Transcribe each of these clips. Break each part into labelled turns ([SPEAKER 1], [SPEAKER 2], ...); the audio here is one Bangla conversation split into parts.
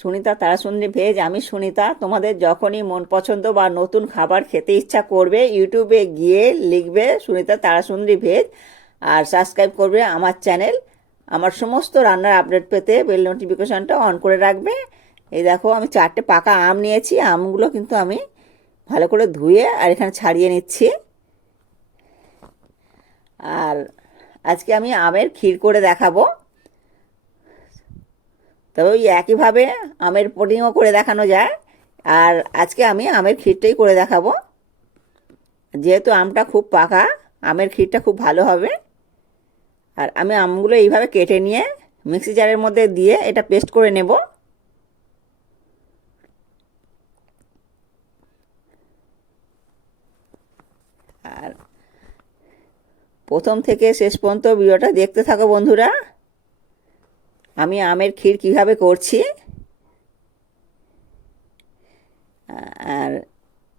[SPEAKER 1] সুনিতা তারাসুন্দরী ভেজ, আমি সুনিতা, তোমাদের যখনই মন পছন্দ বা নতুন খাবার খেতে ইচ্ছা করবে, ইউটিউবে গিয়ে লিখবে সুনিতা তারাসুন্দরী ভেজ আর সাবস্ক্রাইব করবে আমার চ্যানেল। আমার সমস্ত রান্নার আপডেট পেতে বেল নোটিফিকেশানটা অন করে রাখবে। এই দেখো, আমি চারটে পাকা আম নিয়েছি, আমগুলো কিন্তু আমি ভালো করে ধুয়ে আর এখানে ছাড়িয়ে নিচ্ছি। আর আজকে আমি আমের ক্ষীর করে দেখাবো। তবে ওই একইভাবে আমের পুডিংও করে দেখানো যায়। আর আজকে আমি আমের ক্ষীরটাই করে দেখাবো। যেহেতু আমটা খুব পাকা, আমের ক্ষীরটা খুব ভালো হবে। আর আমি আমগুলো এইভাবে কেটে নিয়ে মিক্সি জারের মধ্যে দিয়ে এটা পেস্ট করে নেব। আর প্রথম থেকে শেষ পর্যন্ত ভিডিওটা দেখতে থাকো বন্ধুরা। আমি আমের ক্ষীর কীভাবে করছি? আর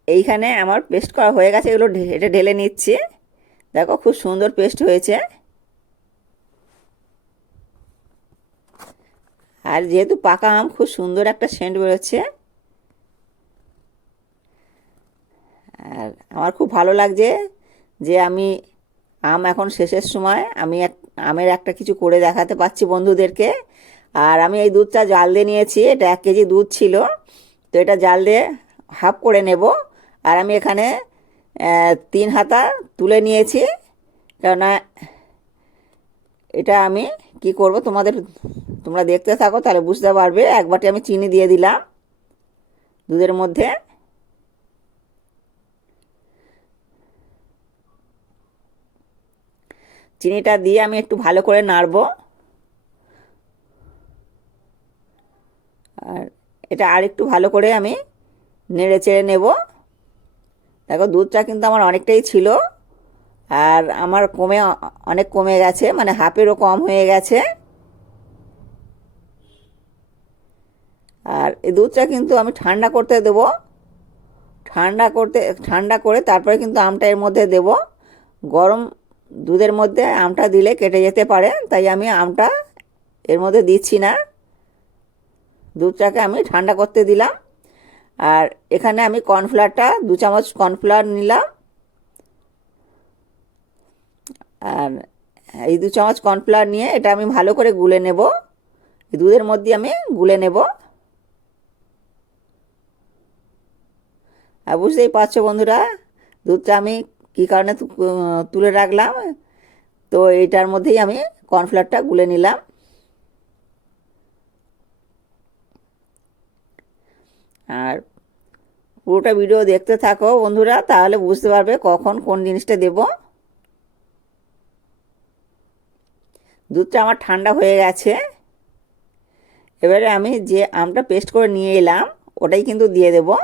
[SPEAKER 1] এইখানে আমার পেস্ট করা হয়ে গেছে, এগুলো এটা ঢেলে নিচ্ছি। দেখো খুব সুন্দর পেস্ট হয়েছে। আর যেহেতু পাকা আম, খুব সুন্দর একটা সেন্ট বেরোচ্ছে। আর আমার খুব ভালো লাগছে যে আমি আম এখন শেষের সময়। আমি এক, আমের একটা কিছু করে দেখাতে পাচ্ছি বন্ধুদেরকে। আর আমি এই দুধটা জাল দিয়ে নিয়েছি, এটা এক কেজি দুধ ছিল। তো এটা জাল দিয়ে হাফ করে নেব। আর আমি এখানে তিন হাতা তুলে নিয়েছি। কেননা এটা আমি কি করব, তোমাদের, তোমরা দেখতে থাকো, তাহলে বুঝতে পারবে। একবারটি আমি চিনি দিয়ে দিলাম দুধের মধ্যে। চিনিটা দিয়ে আমি একটু ভালো করে নাড়ব। আর এটা আর একটু ভালো করে আমি নেড়ে চেড়ে নেব। দেখো, দুধটা কিন্তু আমার অনেকটাই ছিল। আর আমার কমে, অনেক কমে গেছে মানে হাফেরও কম হয়ে গেছে। আর এই দুধটা কিন্তু আমি ঠান্ডা করতে দেব। ঠান্ডা করতে, ঠান্ডা করে তারপরে কিন্তু আমটা এর মধ্যে দেব। গরম দুধের মধ্যে আমটা দিলে কেটে যেতে পারে, তাই আমি আমটা এর মধ্যে দিচ্ছি না। দুধটাকে আমি ঠান্ডা করতে দিলাম। আর এখানে আমি কর্নফ্লাওয়ারটা, দু চামচ কর্নফ্লাওয়ার নিলাম। আর এই দু চামচ কর্নফ্লাওয়ার নিয়ে এটা আমি ভালো করে গুলে নেব। দুধের মধ্যে আমি গুলে নেব। আর বুঝতেই পারছ বন্ধুরা, দুধটা আমি কী কারণে তুলে রাখলাম? তো এইটার মধ্যেই আমি কর্নফ্লাওয়ারটা গুলে নিলাম। আর পুরোটা ভিডিও দেখতে থাকো বন্ধুরা, তাহলে বুঝতে পারবে কখন কোন জিনিসটা দেব। দুধটা আমার ঠান্ডা হয়ে গেছে। এবারে আমি যে আমটা পেস্ট করে নিয়ে এলাম, ওটাই কিন্তু দিয়ে দেবো।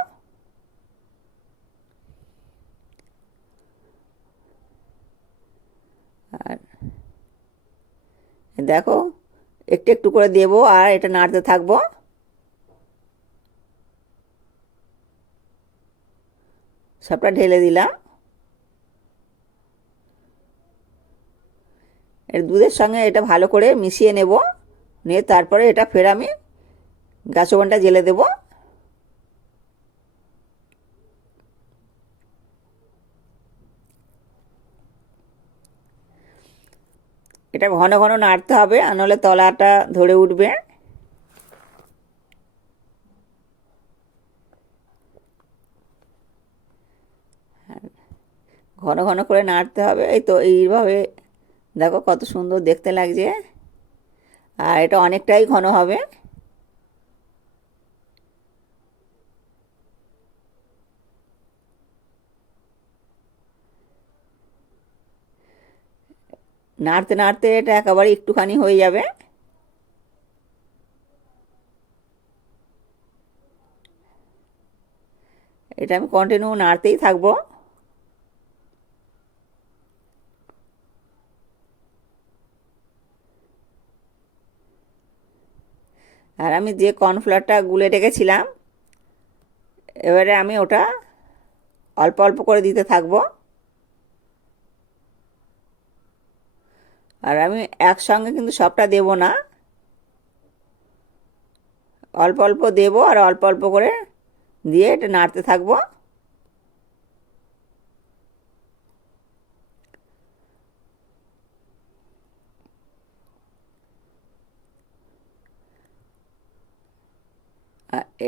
[SPEAKER 1] দেখো, একটু একটু করে দেব আর এটা নাড়তে থাকব। সবটা ঢেলে দিলাম। এর দুধের সঙ্গে এটা ভালো করে মিশিয়ে নেব। নিয়ে তারপরে এটা ফের আমি গাছ ওভেনটা জেলে দেবো। এটা ঘন ঘন নাড়তে হবে, আর নাহলে তলাটা ধরে উঠবে। ঘন ঘন করে নাড়তে হবে। এই তো এইভাবে দেখো কত সুন্দর দেখতে লাগছে। আর এটা অনেকটাই ঘন হবে। নাড়তে নাড়তে এটা একেবারে একটুখানি হয়ে যাবে। এটা আমি কন্টিনিউ নাড়তেই থাকব। আর আমি যে কর্নফ্লাওয়ারটা গুলে রেখেছিলাম, এবারে আমি ওটা অল্প অল্প করে দিতে থাকব। আর আমি একসঙ্গে কিন্তু সবটা দেব না। অল্প অল্প দেবো আর অল্প অল্প করে দিয়ে এটা নাড়তে থাকব।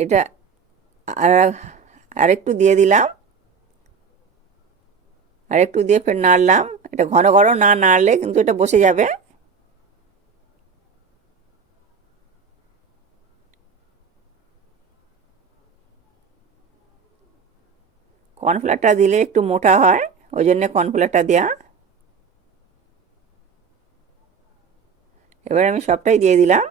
[SPEAKER 1] এটা আর আরেকটু দিয়ে দিলাম। আর একটু দিয়ে ফের নাড়লাম। এটা ঘন ঘন না নাড়লে কিন্তু এটা বসে যাবে। কর্নফ্লাওয়ারটা দিলে একটু মোটা হয়, ওই জন্যে কর্নফ্লাওয়ারটা দেওয়া এবার আমি সবটাই দিয়ে দিলাম।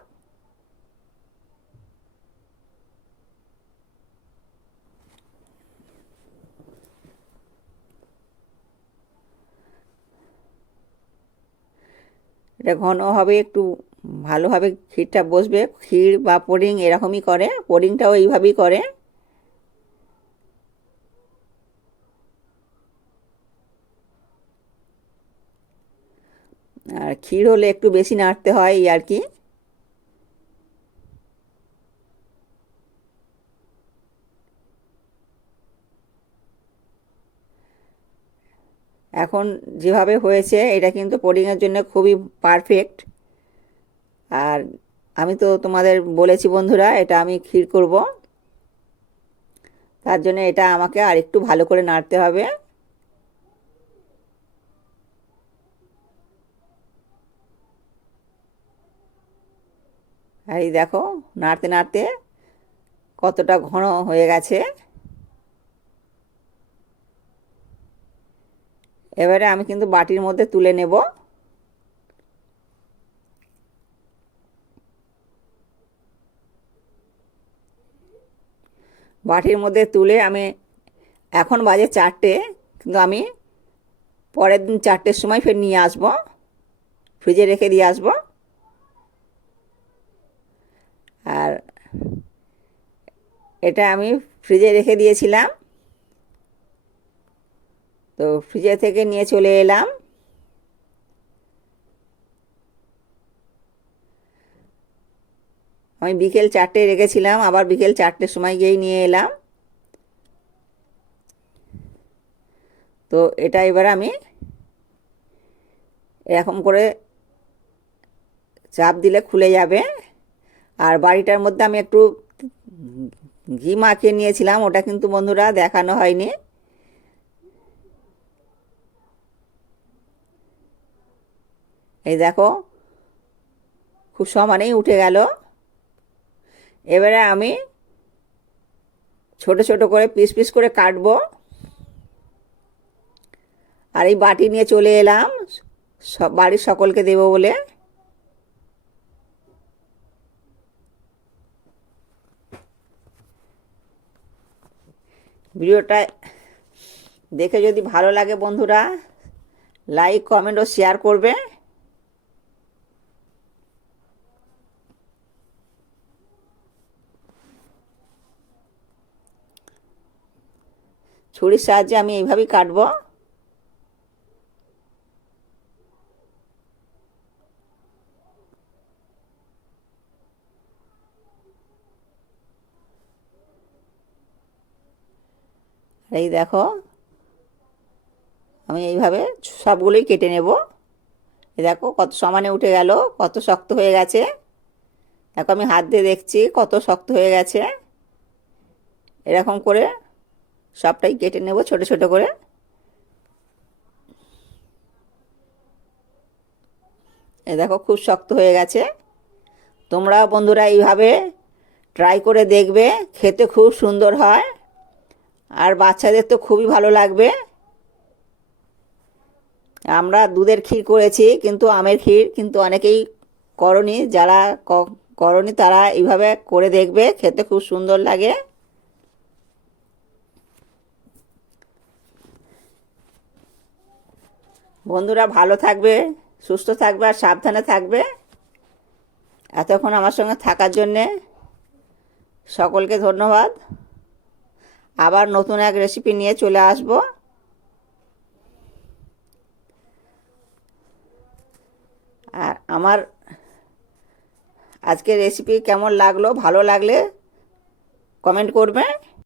[SPEAKER 1] এটা ঘন হবে, একটু ভালোভাবে ক্ষীরটা বসবে। ক্ষীর বা পুডিং এরকমই করে, পুডিংটাও এইভাবেই করে। আর ক্ষীর হলে একটু বেশি নাড়তে হয় আর কি। এখন যেভাবে হয়েছে, এটা কিন্তু পোডিংয়ের জন্য খুবই পারফেক্ট আর আমি তো তোমাদের বলেছি বন্ধুরা, এটা আমি ক্ষীর করব। তার জন্য এটা আমাকে আর একটু ভালো করে নাড়তে হবে। এই দেখো, নাড়তে নাড়তে কতটা ঘন হয়ে গেছে। এবারে আমি কিন্তু বাটির মধ্যে তুলে নেব। বাটির মধ্যে তুলে আমি, এখন বাজে চারটে, কিন্তু আমি পরের দিন চারটের সময় ফের নিয়ে আসব। ফ্রিজে রেখে দিয়ে আসব। আর এটা আমি ফ্রিজে রেখে দিয়েছিলাম। তো ফ্রিজে থেকে নিয়ে চলে এলাম। আমি বিকেল চারটে রেখেছিলাম, আবার বিকেল চারটের সময় গিয়েই নিয়ে এলাম। তো এটা এবার আমি এরকম করে চাপ দিলে খুলে যাবে। আর বাড়িটার মধ্যে আমি একটু ঘি মাখিয়ে নিয়েছিলাম, ওটা কিন্তু বন্ধুরা দেখানো হয়নি। এই দেখো, খুব সমানেই উঠে গেল। এবারে আমি ছোট ছোট করে পিস পিস করে কাটবো। আর এই বাটি নিয়ে চলে এলাম, সব বাড়ির সকলকে দেব বলে। ভিডিওটা দেখে যদি ভালো লাগে বন্ধুরা, লাইক, কমেন্ট ও শেয়ার করবে। ছুরির সাহায্যে আমি এইভাবেই কাটবো। এই দেখো, আমি এইভাবে সবগুলোই কেটে নেব। এই দেখো, কত সমানে উঠে গেল, কত শক্ত হয়ে গেছে। দেখো, আমি হাত দিয়ে দেখছি কত শক্ত হয়ে গেছে। এরকম করে সবটাই কেটে নেব ছোট ছোট করে। এ দেখো খুব শক্ত হয়ে গেছে। তোমরা বন্ধুরা এইভাবে ট্রাই করে দেখবে, খেতে খুব সুন্দর হয়। আর বাচ্চাদের তো খুবই ভালো লাগবে। আমরা দুধের ক্ষীর করেছি, কিন্তু আমের ক্ষীর কিন্তু অনেকেই করনি। যারা করনি তারা এইভাবে করে দেখবে, খেতে খুব সুন্দর লাগে। বন্ধুরা ভালো থাকবে, সুস্থ থাকবে আর সাবধানে থাকবে। এতক্ষণ আমার সঙ্গে থাকার জন্যে সকলকে ধন্যবাদ। আবার নতুন এক রেসিপি নিয়ে চলে আসব। আর আমার আজকের রেসিপি কেমন লাগল, ভালো লাগলে কমেন্ট করবে।